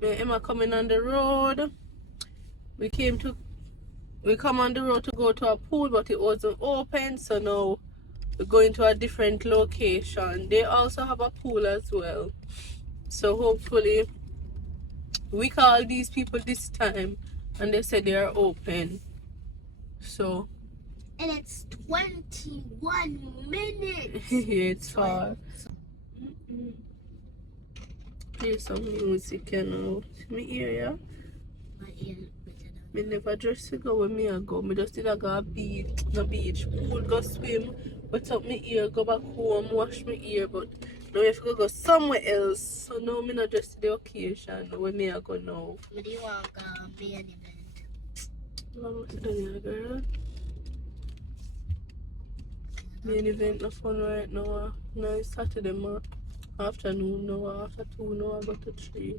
Me and Emma coming on the road. We come on the road to go to a pool, but it wasn't open, so now we're going to a different location. They also have a pool as well. So hopefully we call these people this time and they said they are open. So and it's 21 minutes. yeah, it's far. Play some music, you know. Me hear ya. My ear. Me never just to go where me a go. Me just did a go no beach, pool, go swim, wet up my ear, go back home, wash my ear. But now you have to go somewhere else. So now me not just the occasion where me a go now. What do you want be an event? I'm to the girl. Main event no fun right now. Now it's Saturday afternoon now, after 2 now I go to 3.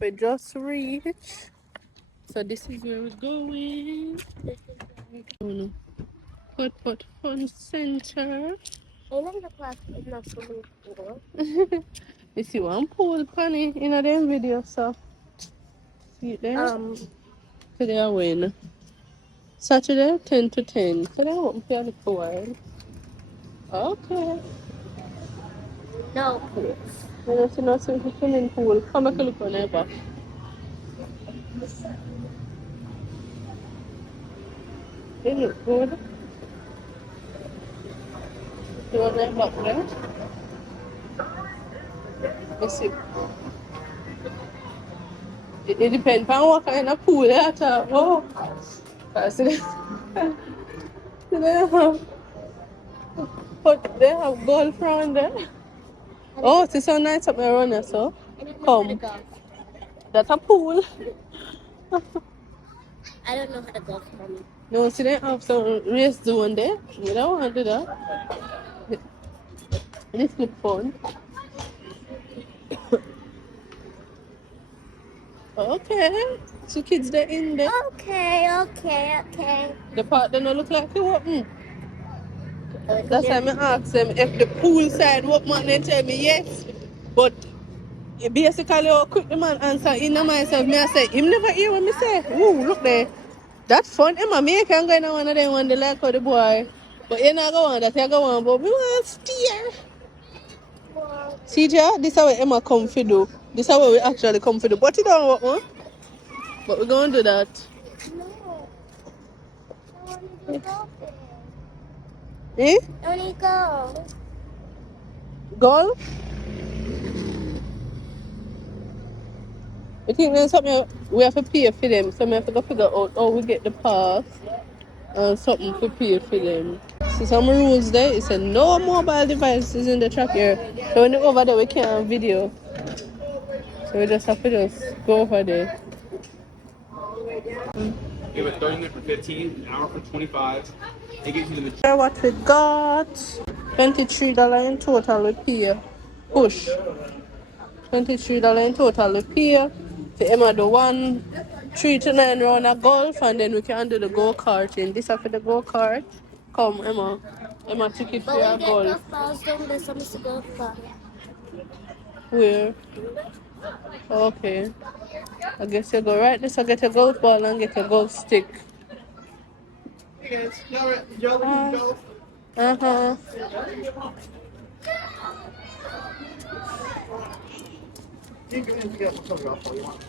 We just reached. So this is where we're going. Put Fun Center. I like the class in the swimming pool. You see one pool funny in a damn video, so see it there? Today I win. Saturday 10 to 10. Today I won't play the pool. Okay. No pools. You know, see no swimming pool. Come back and look on there back. They look good. You want that back there? Let's see. It depends on what kind of pool they have. Oh, they have, but they have golf around there. Oh, it's so nice up there around there, so come. That's a pool. I don't know how to golf from it. No, see, they have some race zone there. You don't want to do that. This look fun. Okay. So kids they're in there. Okay. The part they don't look like it open. That's why I ask them if the pool side open and they tell me yes. But basically how quick the man answer in myself, me I say, him never hear what me say. Ooh, look there. That's fun. Emma, me can go in one of them when they like how the boy. But you not go on that, you go on, but we want to steer. See, this is how Emma come for do. This is how we actually come for do. But it don't work, huh? But we're going to do that. No. I want to go there. Eh? I want to go. Golf? I think there's something we have to pay for them. So we have to go figure out how we get the pass and something to pay for them. See some rules there. It said no mobile devices in the truck here. So when you're over there we can't video. So we just have to just go over there. You have a 30 minute for 15, an hour for 25. It gives you the What we got? $23 in total we pay. Push. $23 in total we pay. For Emma the 3 to 9 round of golf and then we can do the go-karting. This is for the go-kart. Come Emma. Emma ticket for your golf. Golf balls, don't miss them, Mr. Golf Ball. Where? Okay. I guess you go right this. I get a golf ball and get a golf stick. Hey guys, now y'all looking to golf? Uh-huh. You can get some golf ball you want.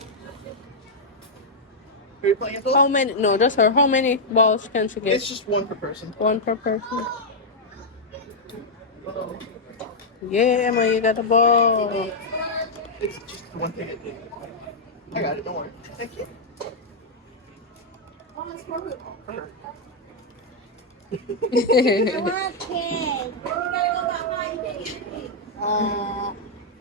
Are you playing it though? How many? No, just her. How many balls can she get? It's just one per person. One per person. Yeah, Emma, you got the ball. It's just one thing I did. I got it, don't worry. Thank you. Oh, that's perfect. For her. I want a cake.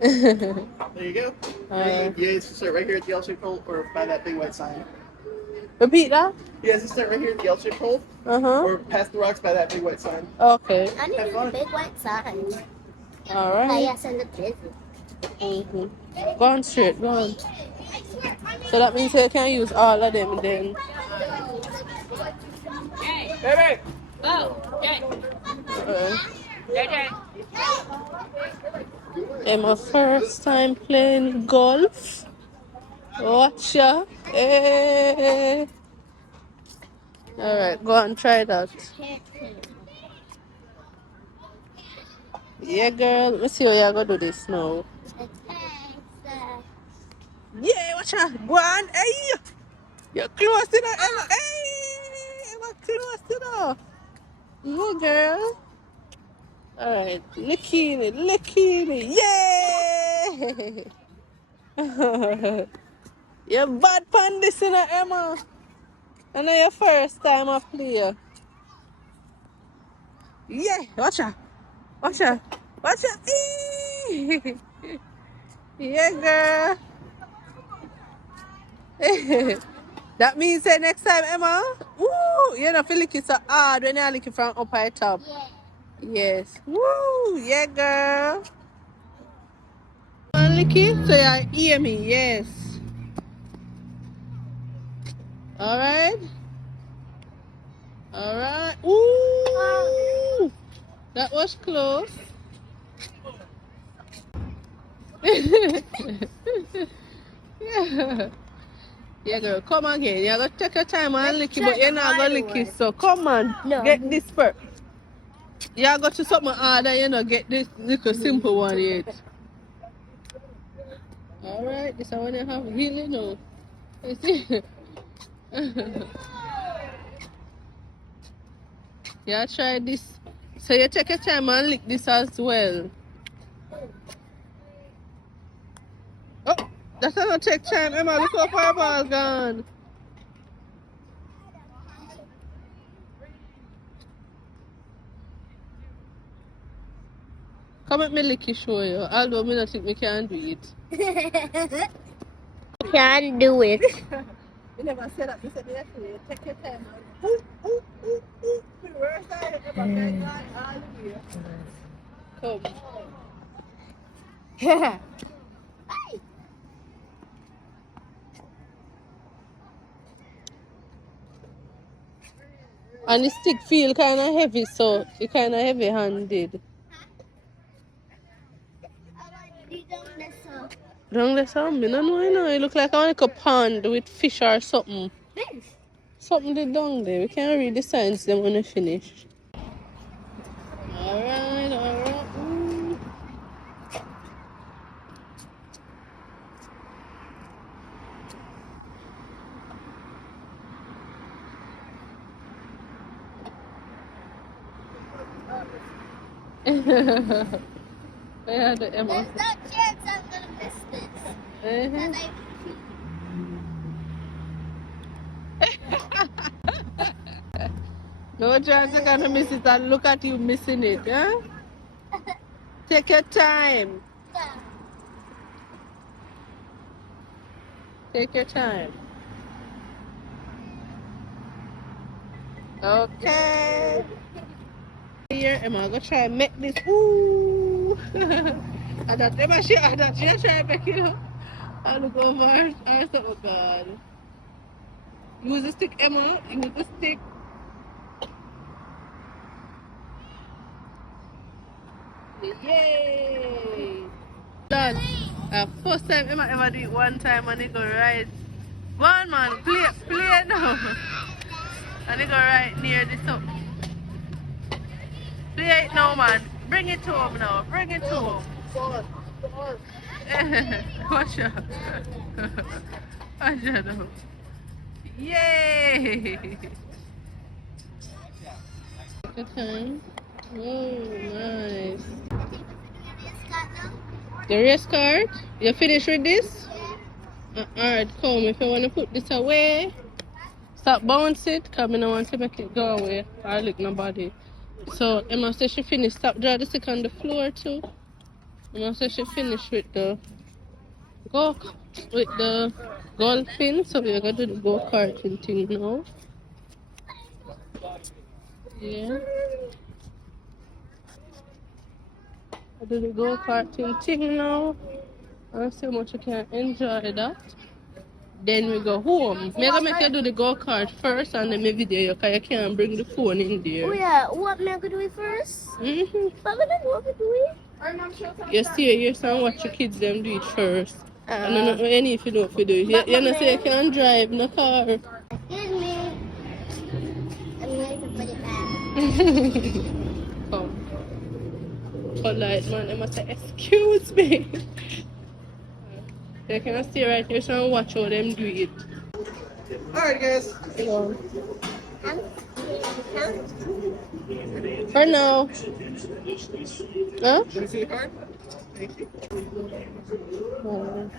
There you go. Yeah, it's just right here at the L-shaped hole or by that big white sign. Repeat that? Yeah, it's just right here at the L-shaped hole Uh-huh. or past the rocks by that big white sign. Okay. I need a big white sign. All I right. guess in the business. Go on straight. Go on. So that means you can use all of them then. Baby! Uh, My first time playing golf. Watch ya. Hey. Alright, go and try that. Yeah, girl. Let's see how you're going to do this now. Yeah, watch ya. Go on. Hey. You're close to the Emma. Hey. Emma close to the. Yeah, girl. Alright. Licking it. Licking it. Yeah. You're bad pan this, Emma. And then your first time I play. Yeah, watch out. Watch out. Watch out. Yeah, girl. That means that next time, Emma, woo, you know, feel like it's so hard when you're looking from up high top. Yes. Woo, yeah, girl. And licky, so you hear me, yes. Alright. Alright. Ooh. That was close. Yeah. Yeah, girl, come again. You're going to take your time and lick it, but you're not going to lick it. So come on, get this first. You're going to something harder, get this little simple one yet. Alright, this one you have really now. You see? Yeah, try this. So you take your time and lick this as well. Oh, that's not take time, Emma. Look how far ball gone. Come at me licky show you. Although I don't think we can do it. Can do it. You never said that. You said yesterday. Take your time. Ooh, ooh, ooh, ooh. Reverse side. All the way. Come. Yeah. And the stick feel kind of heavy, so it kind of heavy-handed. Don't let some. I don't know. It look like a pond with fish or something. Something they down there. We can't read the signs them when we finish. Alright, alright. Yeah, the Emma. There's no chance I'm gonna miss this. No chance you're gonna miss it, and look at you missing it, huh? Take your time. Take your time. Okay. Here, Emma, I'm gonna try and make this. Ooh. And that Emma, she try and make it. I look over her something, God. Use the stick, Emma. Use the stick. Yay! Done. First time Emma ever do it one time and it go right. One man, play now. And it go right near this up. Play it now, man. Bring it to him now. Bring it to him. Watch out. Watch out now. Yay! Good time. Oh, nice. The race card? You finished with this? Alright, come. If you want to put this away, stop bounce it, because I don't want to make it go away. I look nobody. So, Emma said she finished. Stop draw the stick on the floor too. Emma said she finished with the golfing. So we're going to do the go-karting thing now. Yeah. I do the go-karting thing now. And see how much you can enjoy that. Then we go home. I'm gonna make you do the go-kart first and then my video you, because you can't bring the phone in there. Oh yeah, what am I gonna do it first? Mm-hmm. What am I gonna do it? You stay here so and watch your kids them do it first. I don't know any if you know if you do it. You know say you can drive no car. Excuse me. I'm going to put it back. Come. Polite man, I must say excuse me. You can stay right here so and watch how them do it. Alright, guys. Yeah. Come. For now. Huh? Let me see the card. Thank you. Oh.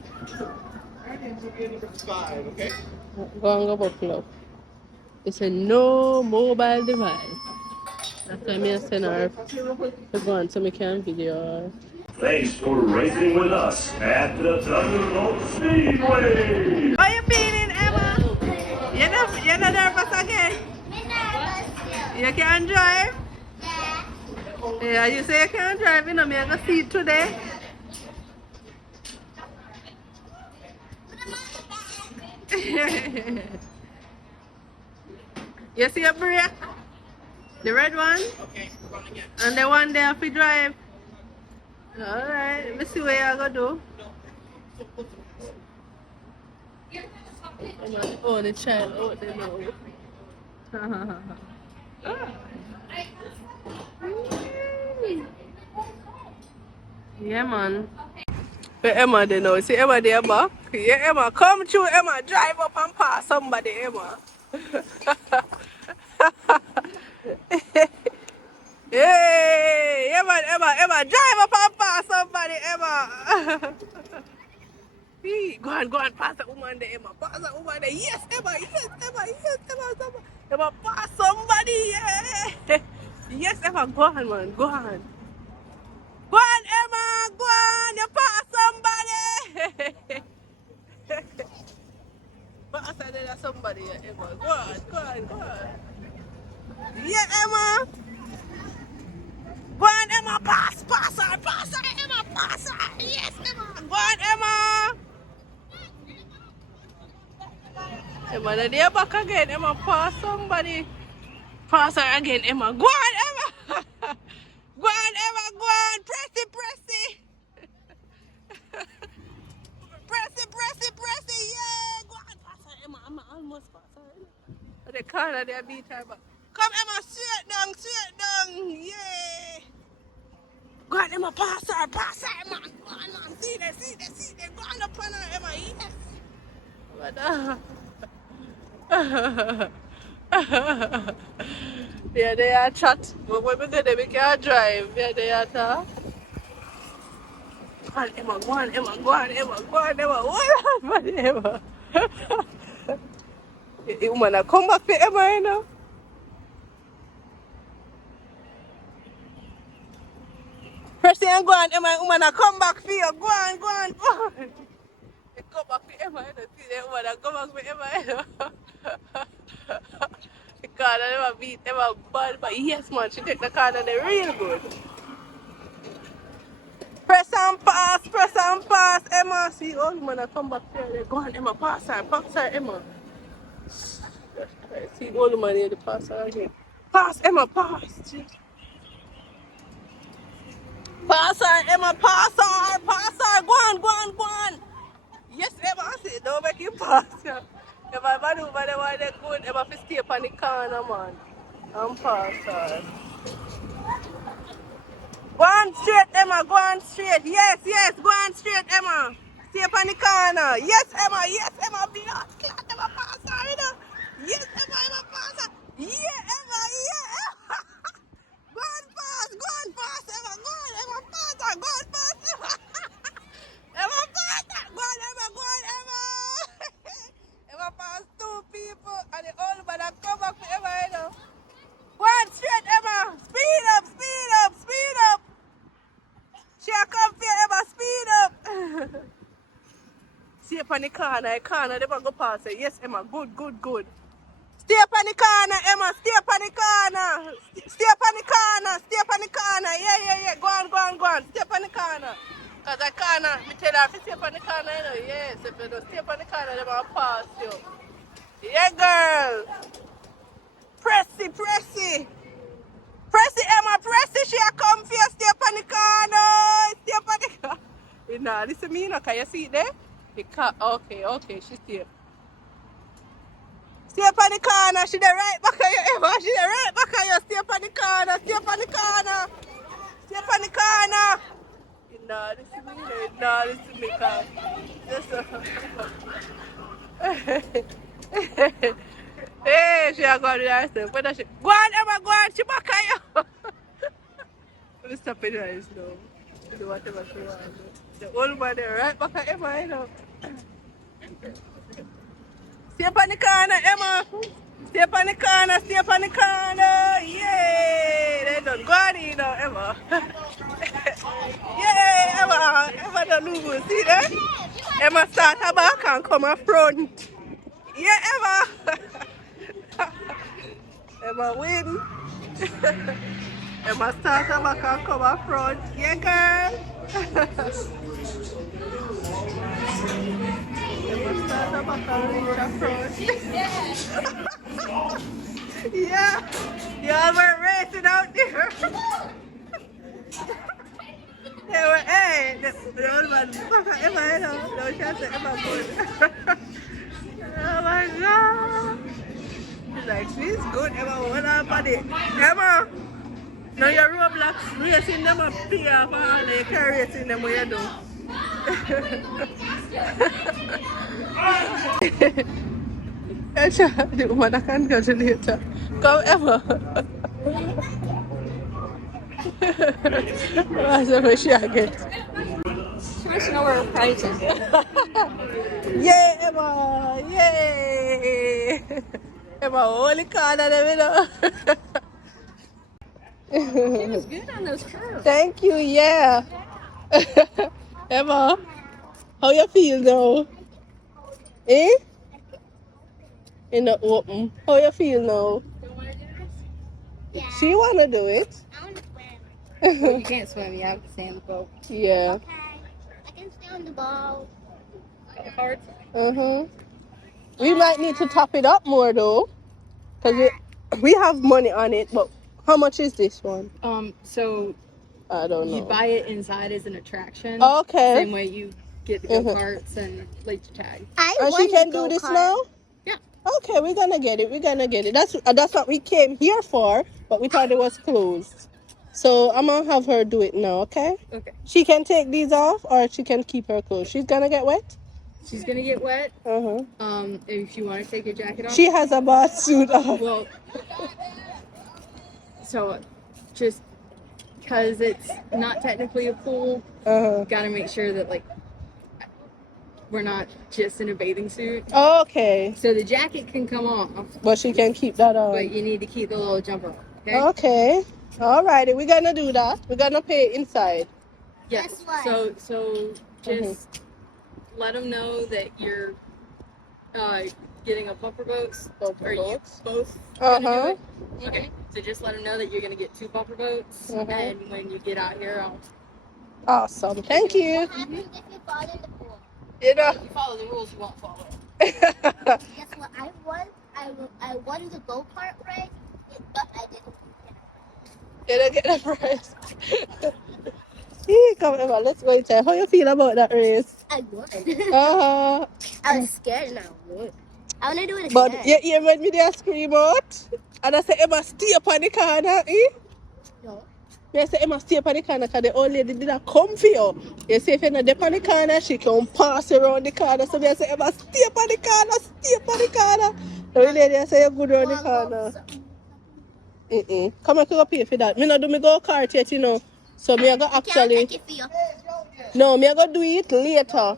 Number 5, okay? Go and go buckle up. It's a no mobile device. That's why I send her to go on so I can video her. Thanks for racing with us at the Thunderbolt Speedway. How you feeling, Emma? You're not nervous again? I'm nervous still. You can drive? Yeah. Yeah, you say you can drive, you know, me I go see it today. You see your brake? The red one? Okay, come again. And the one there if you drive. Alright, let me see what you're gonna do. I'm the only child out there now. Yeah, man. But Emma, they know. See Emma there back. Yeah, Emma, come through, Emma. Drive up and pass somebody, Emma. Hey, Emma, Emma, drive up and pass somebody, Emma. Go on, pass the woman there, Emma. Pass the woman there. Yes, Emma, Emma, Emma, pass somebody, yeah. Yes, Emma, go on, man, go on. Go on, Emma, go on, you pass somebody. Pass somebody, yeah, Emma. Go on. Yeah, Emma. Go on, Emma, pass her, Emma, pass her. Yes, Emma. Go on, Emma. Emma, now they're back again. Emma, pass somebody. Pass her again, Emma. Go on, Emma. Go on, Emma, go on. Press it. Press it. Yeah. Go on, pass her, Emma. I'm almost pass her. The corner, they beat her back. Come, Emma, straight down. Yeah. Go on, Emma, pass her, Emma. Go on, man. See there. Go on up on her, Emma. Yes. Yeah, they are chat. But when we go there, we can't drive. Yeah, they are talk. Go on, Emma. What happened, Emma? You wanna come back to Emma, you know? First thing, go on, Emma. Woman, come back for you. Go on. You come back to Emma, you know? See the woman, come back to Emma, you know? The car that never beat Emma bad, but yes, man, she take the car that they real good. Press and pass, Emma. See, oh, woman, come back here. Go on, Emma, pass her, Emma. See, old man here, the pass her again. Pass, Emma, pass. Pass her, Emma, pass her. Go on. Yes, Emma, I say, don't make you pass. Yeah. If I ever do over there, why they good, Emma, if stay up on the corner, man. And pass her. Go on straight, Emma, Yes, go on straight, Emma. Stay up on the corner. Yes, Emma, be not scared, Emma, pass her, you know. Yes, Emma, pass her. Yeah, Emma. Go on, pass, Emma. Go on, Emma, pass her. Emma. Emma, pass her. Go on, Emma. Emma pass 2 people and the old man that come back to Emma, you know. Go on straight, Emma. Speed up. She come here, Emma, speed up. See up on the corner, they want to go past her. Yes, Emma, good. Stay up on the corner, Emma, stay up on the corner. Yeah. Go on. Stay up on the corner. Because I corner, me tell her to stay up on the corner, you know. Yes, if you don't stay up on the corner, they want to pass you. Yeah, girl. Pressy. Press it, Emma, press it. She a come for you. Stay up on the corner. Stay up on the corner. Nah, listen me, can you see it there? Okay, she stay. Stay up on the corner. She there right back of you, Emma. She there right back of you. Stay up on the corner. Stay up on the corner. Stay up on the corner. Nah, listen me, nah, listen me, cause hey, she a go to the herself. What does she? Go on, Emma, go on. She back of you. Let me stop it right now. Do whatever she wants. The old man there right back of Emma, you know. Stay up on the corner, Emma. Stay up on the corner, stay up on the corner. Yay! They done go on, you know, Emma. Yay, Emma. Emma don't lose. See that? Emma start her back and come up front. Yeah, Emma. Emma win. Emma start her back and come up front. Yeah, girl. Emma start her back and reach up front. Yeah. Y'all were racing out there. They were, hey, the old man, Emma, you know, no chance of Emma good. Oh my God. She's like, she's good, Emma, hold on, buddy. Emma, now your Roblox racing them up here, and all they can racing them what you do. The woman I can congratulate her. Come, Emma. That's what she get. She wants to know where her prize is. Yay, Emma! Yay! Emma, holy corner, you know. She was good on those curves. Thank you, yeah. Emma, how you feel now? Eh? In the open. How you feel now? Yeah. She wanna do it. I want to swim. You can't swim, you have to stay on the boat. Yeah. Okay. I can stay on the ball. Hard. We might need to top it up more though, cause we have money on it. But how much is this one? So I don't know. you buy it inside as an attraction. Okay. Same way you get the go-karts and laser tag. And she can do this now? Yeah. Okay, we're gonna get it. That's what we came here for, but we thought it was closed. So I'm gonna have her do it now, okay? Okay. She can take these off or she can keep her clothes. She's gonna get wet? She's gonna get wet. Uh-huh. If you want to take your jacket off. She has a bath suit on. Well, so just because it's not technically a pool, gotta make sure that like we're not just in a bathing suit. Okay. So the jacket can come off, But she can keep that on. but you need to keep the little jumper on. Okay. Okay. Alrighty, we're gonna do that. We're gonna pay inside. Yes. Guess what? So just let them know that you're getting a bumper boats. Are you both gonna do it? Okay. So just let them know that you're gonna get 2 bumper boats, and when you get out here, I'll. Awesome. Thank you. What happens if you fall in the pool? You know. If you follow the rules, you won't follow. Guess what? I won the go-kart race, but I didn't. Get a prize. Come on, let's go inside. How you feel about that race? I won. I was scared and I won. I want to do it again. But you made me there scream out. And I said, Emma, stay up on the corner, No. I said, Emma, stay up on the corner because the old lady didn't come for you. You say, if you're not up on the corner, she can pass around the corner. So I said, Emma, stay up on the corner, stay up on the corner. The old lady, I say, you're good around the corner. Come and go pay for that. Me not do me go kart yet, you know. So me I go actually. Can't take it for you. No, me I go do it later.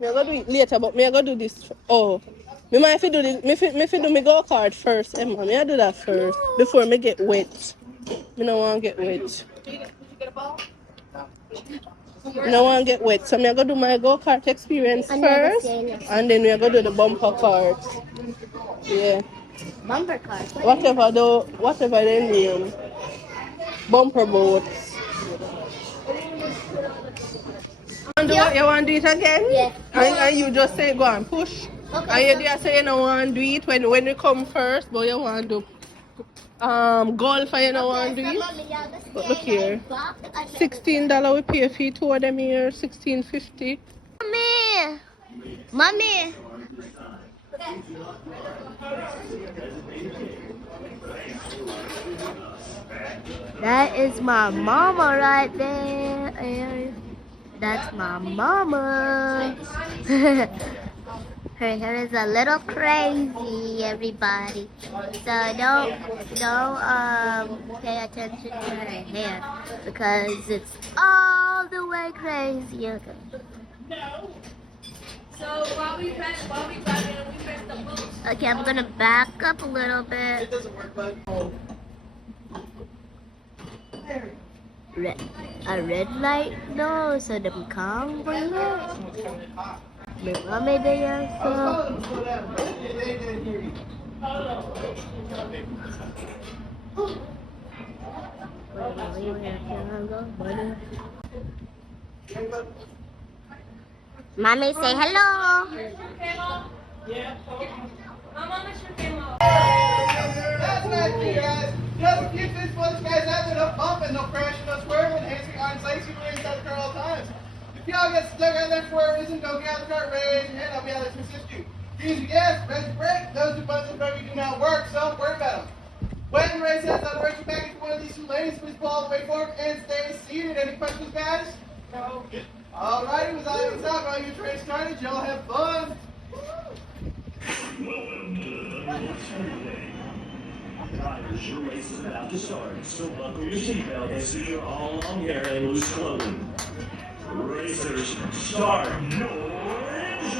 But me I go do this. Oh, me might do this. Me fi do me go kart first, Emma. Me I do that first before me get wet. Me no want get wet. Me no want get wet. So me I go do my go kart experience first, and then we I go do the bumper kart. Yeah. Bumper car. Whatever they name. Bumper boats. You want to do it again? Yeah. And you just say go and push. Okay. And you just say you don't want to do it when we come first, but you want to Golf I know want to do it. Mommy, yeah, this But look game here. I bought, I never $16 we pay fee, two of them here, $16.50. Mommy! Mommy! That is my mama right there. That's my mama. Her hair is a little crazy, everybody. So don't pay attention to her hair because it's all the way crazy. Okay. So while we press the books. Okay, I'm gonna back up a little bit. It doesn't work, bud. A red light? No, so them calm for you. My mommy there, so. They didn't hear you. Mommy, say hello. That's nice for you guys. Just keep this one guys having no bumping, no crashing, no swerving, enhancing on sights you raise out the car all times. If y'all get stuck out there for a reason, don't get out of the car, raise your hand, I'll be out there to assist you. Use your gas, press your brake, those two buttons in front of you do not work, so don't worry about them. When you raise hands, I'll raise you back into one of these two lanes, please pull all the way forward and stay seated. Any questions, guys? No. Alrighty, was I on top? All your train started, y'all have fun. Welcome to the Thunderbolt Speedway. Riders, your race is about to start, so buckle your seatbelt and secure all long hair and loose clothing. Racers, start your engines!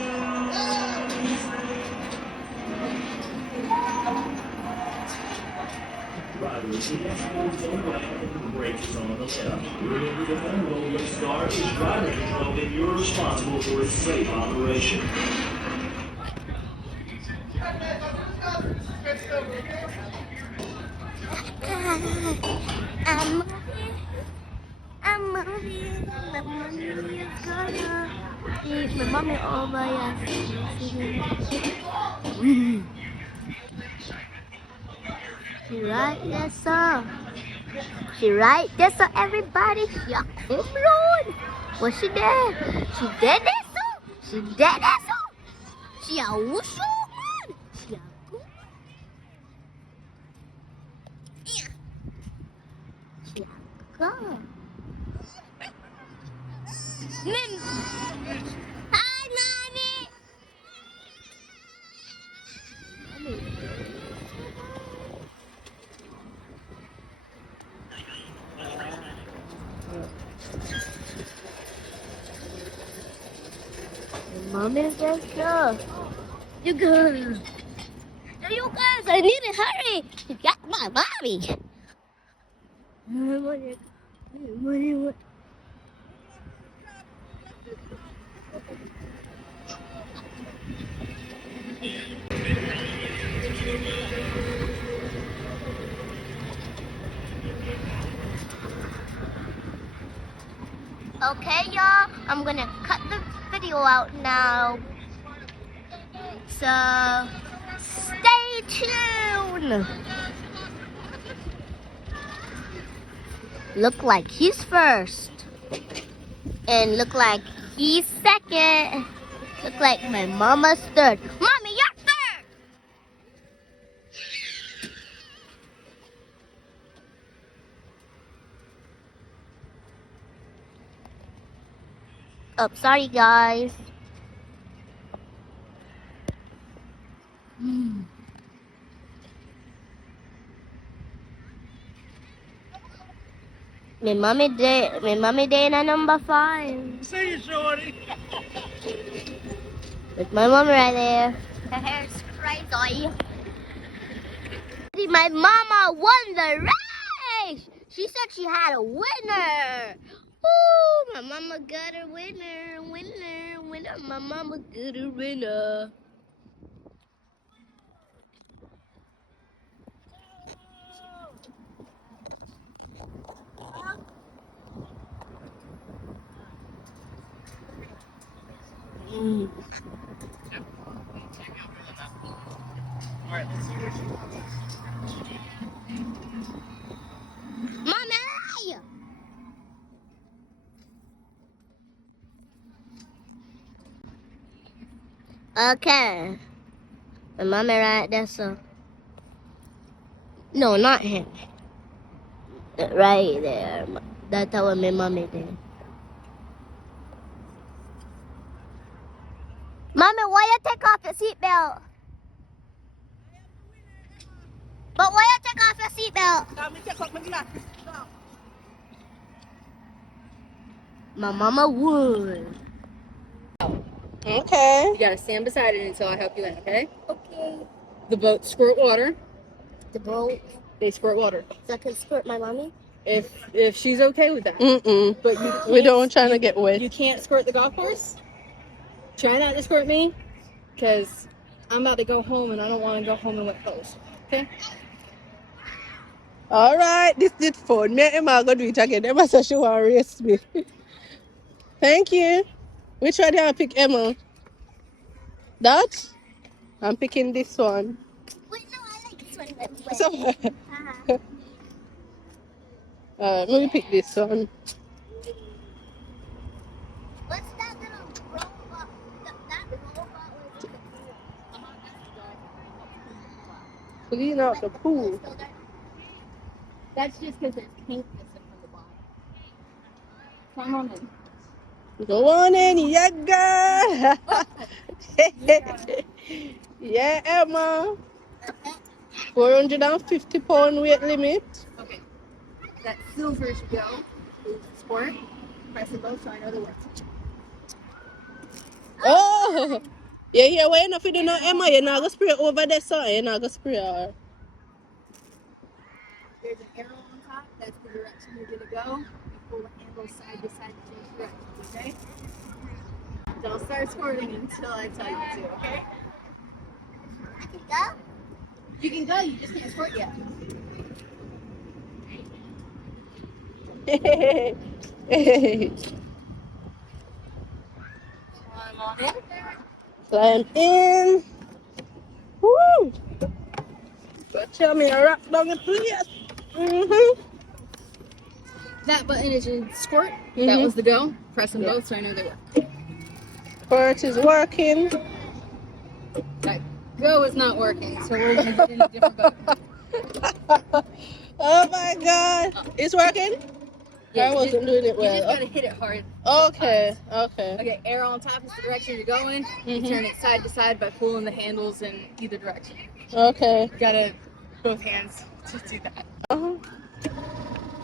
Riders, the dashboard is on the right and the brake is on the left. Remember the control of start is driver control and you're responsible for its safe operation. I'm moving. My mommy is gonna eat my mommy over. She right there, sir. She right there, so everybody. Yeah, come on. What she did? She did that, sir. She did that, sir. She a wushu man. She a good. Yeah. She a good. Hi, Mommy. Mommy's just go. You go. You guys, I need to hurry. You got my mommy. Okay, y'all, I'm gonna cut the video out now. So, stay tuned. Look like he's first. And look like he's second. Look like my mama's third. Mommy, you're third! Oh, sorry guys. My mommy day na number 5. See you, shorty. With my mom right there. Her hair's crazy. My mama won the race. She said she had a winner. Ooh, my mama got a winner. My mama got a winner. Alright, let's see where she Mommy! Okay. My mommy right there, so. No, not him. Right there. That's what my mommy did. Mommy, why you take off your seatbelt? But why you take off your seatbelt? Let me take off my glasses. My mama would. Okay. You gotta stand beside it until I help you in, okay? Okay. The boat squirt water. The boat. They squirt water. So I can squirt my mommy? If she's okay with that. But We don't trying to get wet. You can't squirt the golf course. Try not to squirt me, because I'm about to go home and I don't want to go home in wet clothes. Okay? All right, this did fun. Me and Emma are going to do it again. Emma said she want to race me. Thank you. Which one do you pick, Emma? That? I'm picking this one. Wait, no, I like this one. Wait. So, let me pick this one. What's that little robot? That robot with Clean out the pool. That's just because there's pink missing from the bottom. Come on in. Go on in, yeah, girl. Yeah, Emma. 450 pound weight limit. Okay. That silver should go. Squirt. Press the boat so I know the words. Oh, yeah, why you not feeding no Emma? You're not going to spray over there, so you're not going to spray her. There's an arrow on top. That's the direction you're going to go. You pull the handle side to side to change directions, okay? Don't start squirting until I tell you to, okay? I can go? You can go, you just can't squirt yet. Climb on in. Climb in. Woo! But tell me, I rock down the place. That button is your squirt. That was the go. Press them both so I know they work. Squirt is working. That go is not working, so we're going to get in a different boat. Oh my God. It's working? I wasn't doing it You just well. got to hit it hard. Okay. Okay, arrow on top is the direction you're going. You turn it side to side by pulling the handles in either direction. Okay. Gotta both hands to do that.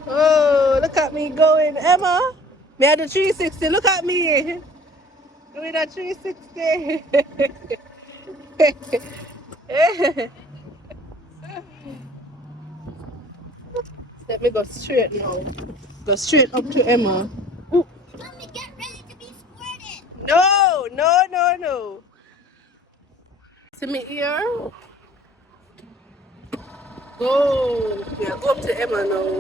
Oh, look at me going. Emma, me at the 360. Look at me. Doing a 360. Let me go straight now. Go straight up to Emma. Ooh. Mommy, get ready to be squirted. No. See me here? Go. Yeah, go up to Emma now.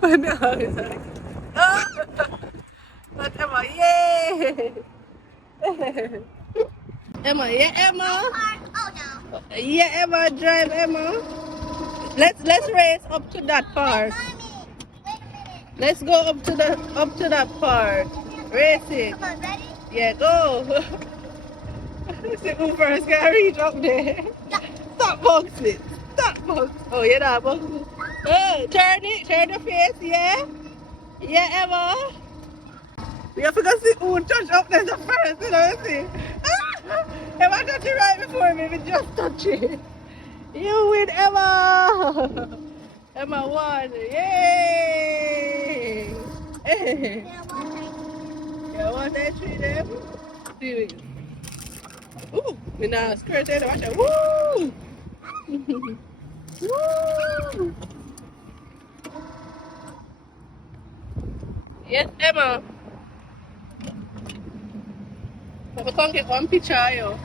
Why me always like, oh, but Emma, yay! Emma, yeah, Emma. Oh, no. Yeah, Emma, drive, Emma. Let's race up to that part. Mommy, wait a minute. Let's go up to that part. Race it. Come on, ready? Yeah, go. See who first can reach up there. Stop boxing. Oh, you're not boxing. Hey, turn the face, yeah? Yeah, Emma. We have to go see who touch up there the first, you know, see? Emma touch it right before me, we just touch it. You win, Emma. Emma won. Yay! Yeah, one, two, three, them. Do it. Ooh, we now skirt there. Watch it. Woo! Woo! Yes, Emma. We can't get one picture, yo.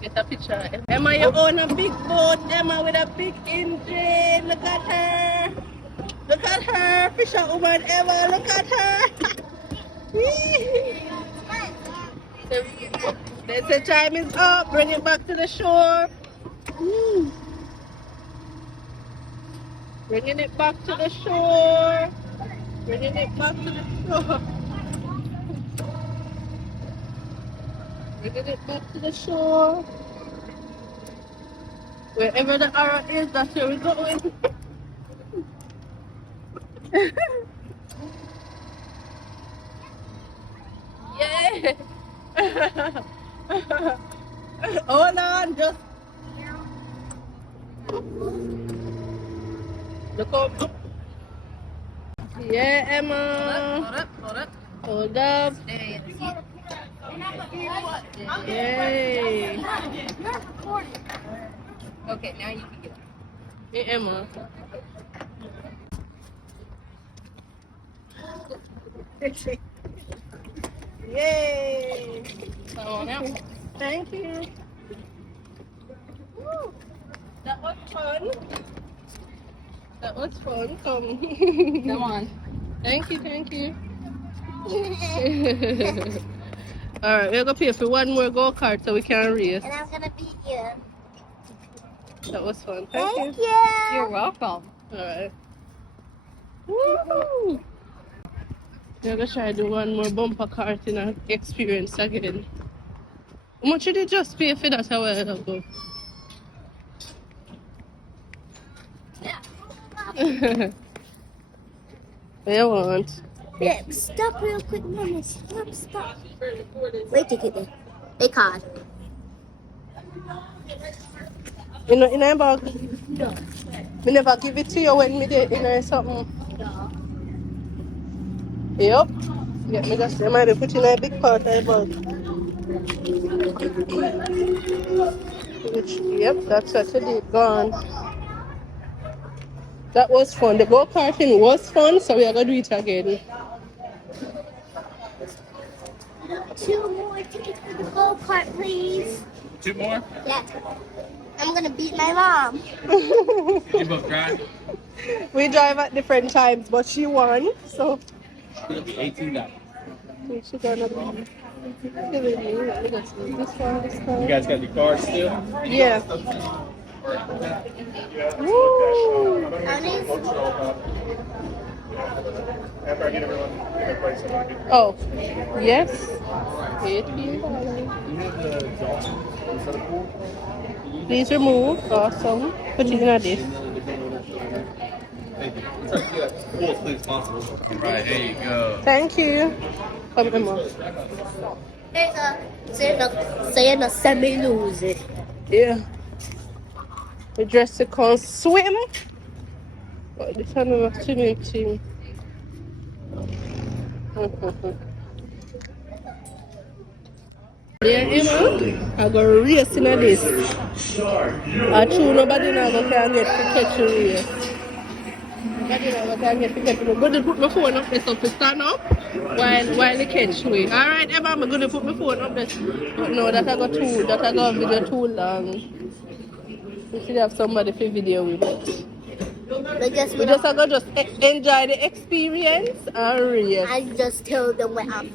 Get a picture. Emma, you own a big boat. Emma with a big engine. Look at her. Look at her. Fisher woman, Emma. Look at her. There It's the time is up. Bring it back to the shore. Bringing it back to the shore. Bringing it back to the shore. Bringing it back to the shore. Wherever the arrow is, that's where we're going. Yeah. Hold on, just look up. Yeah, Emma. Hold up. Yay. Okay, now you can get it. Hey, Emma. Yay. Come on out. Thank you. Woo. That was fun. That was fun. Come. Come on. Thank you, thank you. Alright, we're gonna pay for one more go-kart so we can race. And I'm gonna beat you. That was fun. Thank you. You're welcome. Alright. Woo! We're gonna try to do one more bumper kart in our experience again. How much did you just pay for that a while ago? What you want? Yeah, stop real quick, mommy. Stop. Wait to get there. They card. In a bag? No. Me never give it to you when me did something. No. Yep. Yeah, me just they might be putting a big part of the bag. Yep, that's what it did. Gone. That was fun. The go-karting was fun, so we are gonna do it again. 2 more tickets for the go-kart, please. 2 more? Yeah. I'm gonna beat my mom. You both drive? We drive at different times, but she won, so It'll be $18. she's gonna be giving me. Let me just leave this one, this You one. guys got your cards still? Yeah. Woo! Oh, yes. $18. Please remove. Awesome. Put it in this. All right, there you go. Thank you. Come on. Say no semi lose it. Yeah. We dress to come swim. But this one is a swimming team. Yeah, you know, I go racing at this. I true nobody now go can get to catch a race. Nobody now go can get to catch a race. But they put my phone up there so to stand up while they catch me. Alright, Emma, I'm gonna put my phone up there. But no, that I got video too long. We should have somebody for video with it. But guess We what? just gonna enjoy the experience and race. I just told them what I'm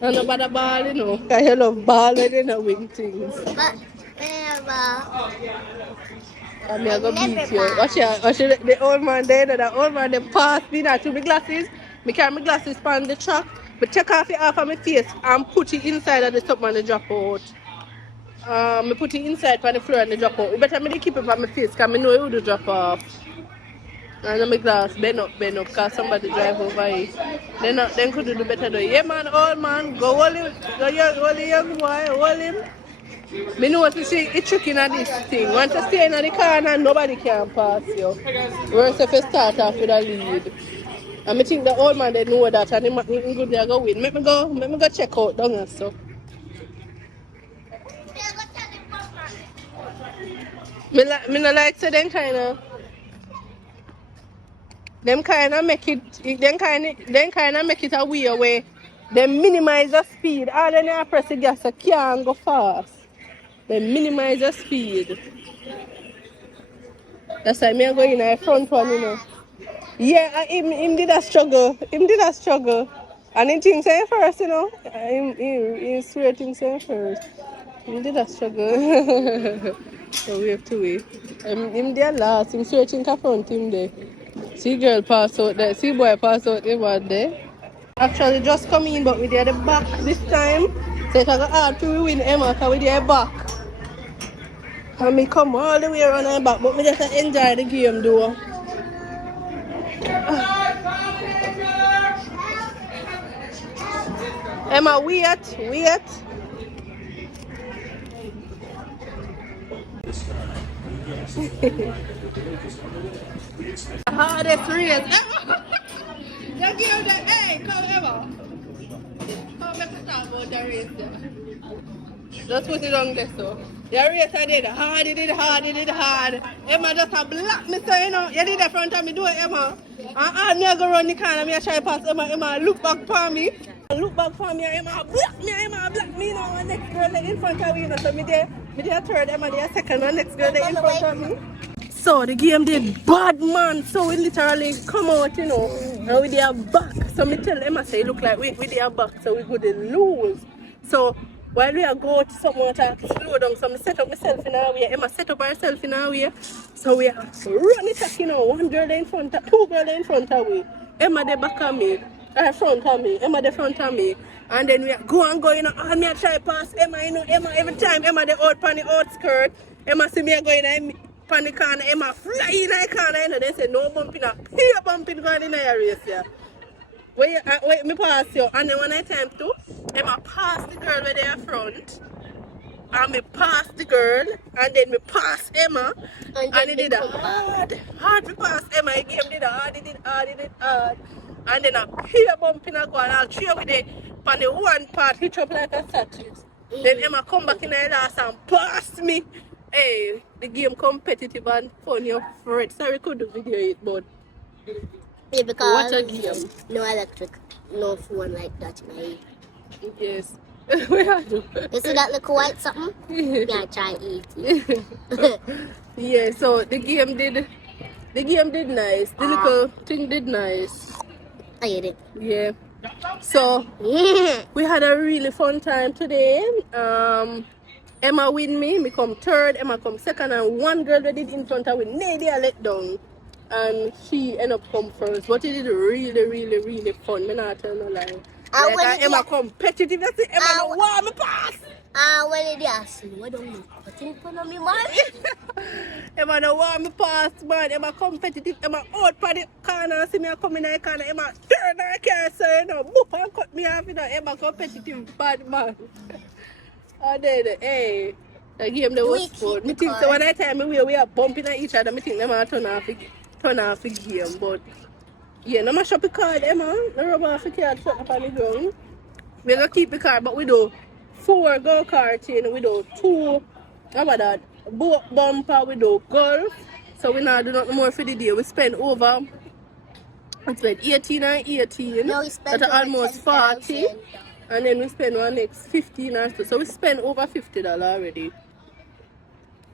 And nobody ball, you know. Cause you love balling, you know, wing things. But never. And me I go beat you. Watch the old man there, the old man they passed me now to my glasses. Me carry my glasses on the track. But take off it off of my face and put it inside of the top and the drop out. Me put it inside on the floor and the drop out. You better me keep it on my face because I know it would drop off. And my glass bend up, because somebody drive over it. Then could do better though. Yeah man, old man, go hold him, hold the young boy, hold him. Me know what to see, it's tricky in this thing. Once you stay in the corner, nobody can pass you. Whereas if you start off with a lead. And I think the old man they know that and he good there go win. Let me go check out down and stuff. Me not like say them kind of make it a way they minimize the speed. All they need to press the gas so can't go fast. They minimize the speed. That's why me go in the front one, you know. Yeah, him did a struggle. And he thinks him first, you know. He swear things him first. He did a struggle. So we have to wait. Him there last, him searching in front him there. See girl pass out there, see boy pass out there one there. Actually just come in but we there the back this time. So it's hard to win Emma because we there back. And me come all the way around and back, but me just enjoy the game though. Emma, wait. Hardest race ever. You give the hey, come Emma. Come let's talk about the race there. Just put it on there so. The race I did hard. Emma just a block me so you know. You did the front of me do it, Emma. And I go run the corner, me I try pass Emma look back for me. Look back for me, Emma block me, you know, and next girl in front of me, you know, so me there third, Emma there second, and next girl in front of me. So the game did bad man, so we literally come out, you know, and we there back. So me tell Emma say look like we there back, so we could lose. So while we are going to somewhere to slow down, so I set up myself in our way, Emma set up herself in our way. So we are running it, you know, one girl in front of, two girls in front of me. Emma the back of me, front of me, Emma the front of me. And then we go, you know, and me I try pass Emma, you know, Emma every time, Emma the out pan the outskirt. Emma see me going in pan the corner, Emma fly in the corner, you know, they say no bumping up, here bumping going in the race, yeah. Wait, me pass you, and then when I time to, Emma pass the girl where they are front, and me pass the girl, and then me pass Emma, and it did a hard me pass Emma, the game did a hard, it did hard, and then a peer bumping a go, and I'll cheer with it, on the one part, hitch up like a statue. Then Emma come back in the last and pass me. Hey, the game competitive and funny of Fred. Sorry, could do video it, but Yeah, because what a game. no electric, no phone like that, mate. Yes. We are do. You see that little white something? Yeah, try eat it. Yeah, so the game did nice. The little thing did nice. I ate it. Yeah. So we had a really fun time today. Emma win me come third, Emma come second, and one girl that did in front of me, Nadia let down. And she ended up come first. But it did really fun. Me not tell no lie. Like, Emma competitive, that's it. Emma no want me pass. When did you ask me? I don't know. What's in front of me, man? Emma no want me pass, man. Emma competitive. Emma out for the corner. See me come in the corner. Emma turn her car, so you know, boop and cut me off. You know, Emma competitive, bad man. And then, hey, the game that was fun. Me think so when I tell me we are bumping at each other, me think them are turn off the game. But yeah, no mash up the card, Emma. No rub off the card shut up on the ground. We're gonna keep the card, but we do 4 go-karting, we do 2, how about that? Boat bumper, we do golf. So we now do nothing more for the day. We spend 18 and 18. No, we spent that's almost 40. And then we spend one next 15 or so. So we spent over $50 already.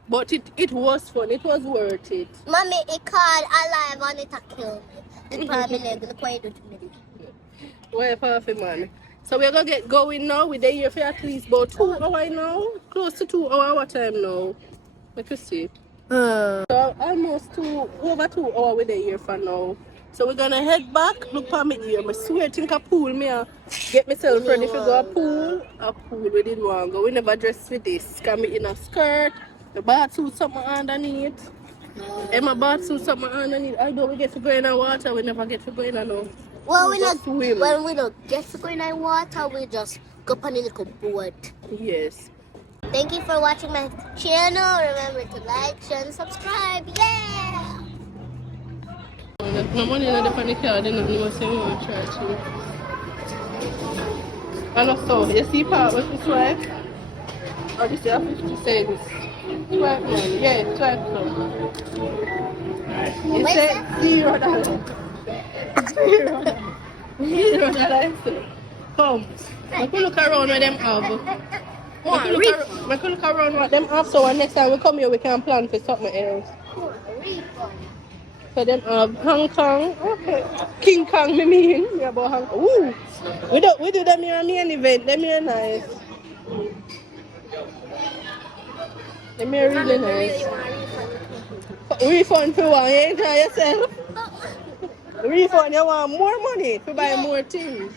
But it was fun. It was worth it. Mommy, it called alive and it killed me. It probably not going to quite do to me. Well, perfect, man. So we're going to get going now. We're there for at least about 2 hours now. Close to 2 hours. What time now? Let me see. So almost over 2 hours we're there for now. So we're gonna head back. Look for me here. I swear, think a pool. Get myself ready for go a pool. We didn't want to go. We never dress with this. Can be in a skirt. The bathsuit something underneath. Emma bathsuit something underneath. Although we get to go in the water, we never get to go in no. Well, when we don't get to go in the water, we just go on a little boat. Yes. Thank you for watching my channel. Remember to like, share, and subscribe. Yeah! No money in the panic card, and nothing was saying we want to charge you. And also, you see part with the swipe? Or this is 50 cents. Swipe money. Yeah, swipe now. You said $0. $0. Come. I could look around where them have. I could look around what them have, so next time we come here we can plan for something else. So them have Hong Kong. Okay. King Kong, me mean. Yeah, about Hong Kong. Ooh. We do them here main event. Them here nice. Them here really nice. Refund for what? You enjoy yourself? Refund, you want more money to buy more things.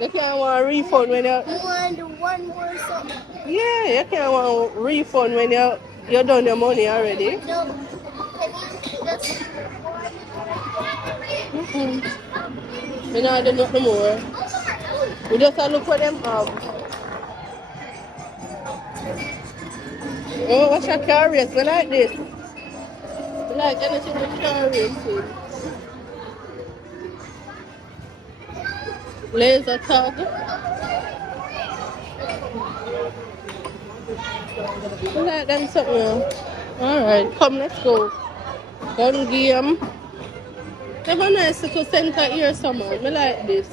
You can't want a refund when you... One more something. Yeah, you can't want a refund when you done your money already. No. That's... We not do nothing more. We just look for them up. Oh, what's your car race? We like this. We like anything with car racing. Laser tag. We like them something. Alright, come, let's go. Gun game. They have a nice little center here, someone. We like this.